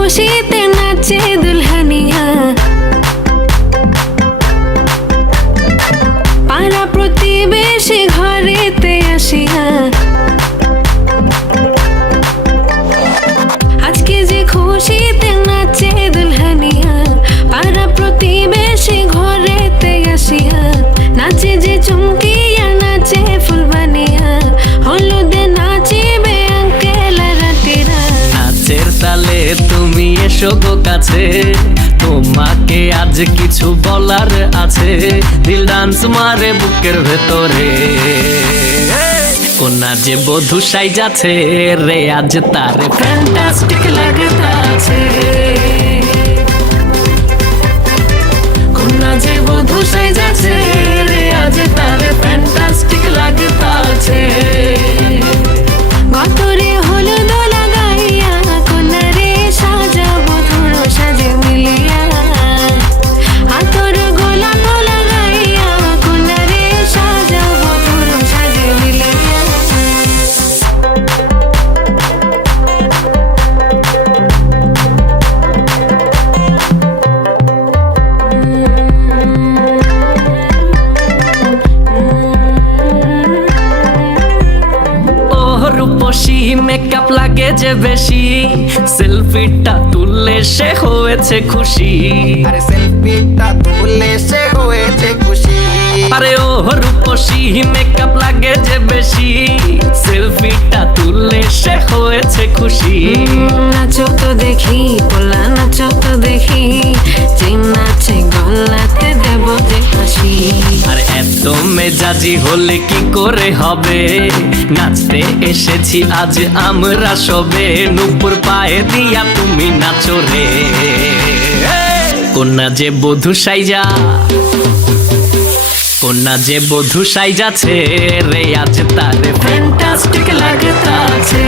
খুশিতে নাচে দুলহানিয়া, পাড়া প্রতিবেশী ঘরেতে আসিয়া আজকে যে খুশিতে নাচে দুলহানিয়া, পাড়া প্রতিবেশী ঘরেতে আসিয়া নাচে যে চুমকিয়া নাচে ফুলবানিয়া, হলুদে নাচিবে আঙ্কেল রাতিরা। নাচের তালে তুমি এসো গো কাছে, তোমাকে আজ কিছু বলার আছে, দিল ডান্স মারে বুকের ভেতরে। কোনা যে বধূ সাইজাছে রে আজ তারে ফ্যান্টাস্টিক লাগতাছে। কোনা যে বধূ সাইজাছে রে আজ তারে ফ্যান্টাস্টিক লাগতাছে। গতরে হলুদ লাগাইয়া কোনারে সাজাবো ধুলো সাজে মিলিয়া, আতর গোলাপ লাগাইয়া কোনারে সাজাবো ধুলো সাজে মিলিয়া। রূপসী মেকআপ লাগে যে বেশি, সেলফিটা তুললে সে হয়েছে খুশি। আরে সেলফিটা তুলে সে হয়েছে খুশি। আরে ও রূপসী মেকআপ লাগে যে বেশি, সেলফিটা তুললে সে হয়েছে খুশি। নাচো তো দেখি পোলা নাচো তো দেখি, যে নাচে গলাতে দেব যে হাসি। আর এত মেজাজি হলে কি করে হবে, নাচতে এসেছি আজ আমরা সবে, নুপুর পায়ে দিয়া তুমি নাচো রে। কোনা যে বধূ সাইজা, কোনা যে বধূ সাইজাছে রে আজ তারে ফ্যান্টাস্টিক লাগতাছে।